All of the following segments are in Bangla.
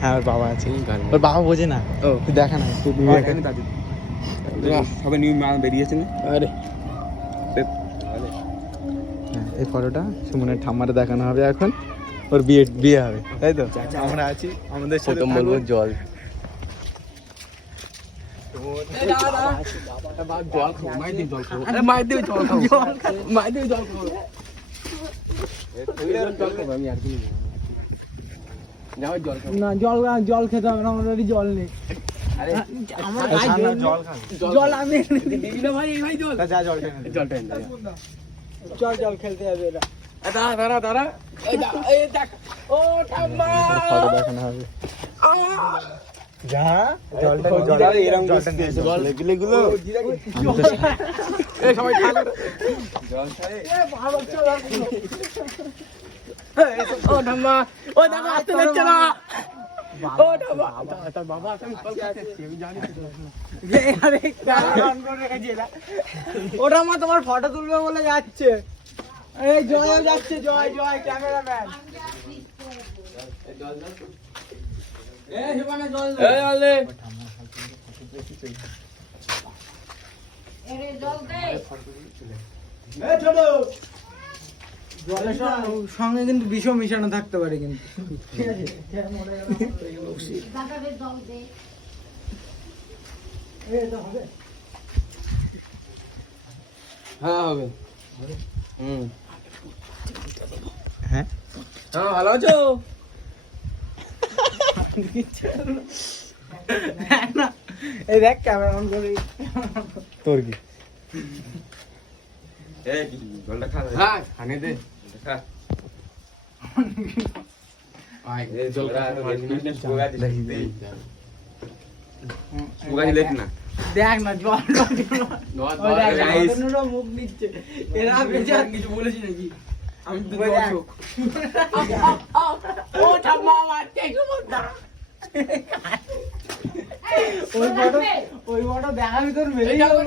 হ্যাঁ ওর বাবা আছে, ওর বাবা বোঝে না। ও দেখা না সবাই নিউ মা বেরিয়েছে না। আরে এই ফটোটা সুমনের ঠাম্মারে দেখানো হবে এখন, ওর বিয়ে হবে, তাই তো? আমরা আছি, আমাদের সাথে বলবো জল না, জল খেতে হবে না, আমাদের জল নেই। জল আমি জল খেলতে যাবে এরা। দাঁড়া ও ঠাম্মা, ফটো দেখানো হবে। যা জলটা এরকম জলটা নিয়ে জল এগুলো এই সবাই ঠান্ডা জল খায়। ও ঠাম্মা, ও দেখো আসতে যাচ্ছে না। ও ঠাম্মা, তোর বাবা আমি কল করতেছি, আমি জানি তো। আরে গান করে রেখেছি না। ও ঠাম্মা তোমার ফটো তুলবে বলে যাচ্ছে। এই জয়ও যাচ্ছে, জয় ক্যামেরাম্যান। এই হিমানে জল দে। এই আলে এরে জল দে। এই ছোট জলের সঙ্গে কিন্তু বিষ মিশানো থাকতে পারে কিন্তু। ঠিক আছে, দাদারে জল দে। এটা হবে। হ্যাঁ হবে। হ্যাঁ হ্যাঁ ভালো আছো? এই দেখ ক্যামেরা অন করে। তোর কি জলটা খা। হ্যাঁ খানে দে খা। এই জলটা না দেখ না জল মুখ নিচ্ছে এরা বেজার কিছু বলেছি নাকি? আমি তো দর্শক। ও ঠাম্মা মারতে ঘুমোতা। ওই ফটো দেখাবি তোর মেরে যাবো।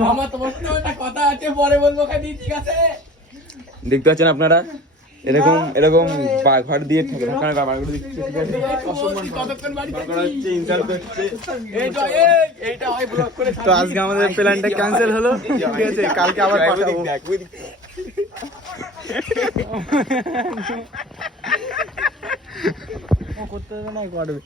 মামা তোমার সাথে একটা কথা আছে, পরে বলবো খালি, ঠিক আছে? দেখতে পাচ্ছেন আপনারা, এরকম ঘর দিয়ে থাকে বাড়িগুলো দিচ্ছে, ঠিক আছে? কতক্ষণ বাড়ি হচ্ছে ইনসাল্ট করছে। এইটা হয় ব্লক করে। তো আজকে আমাদের প্ল্যানটা ক্যান্সেল হলো, ঠিক আছে? কালকে আবার পাঠাবো। করতে হবে না, করবে।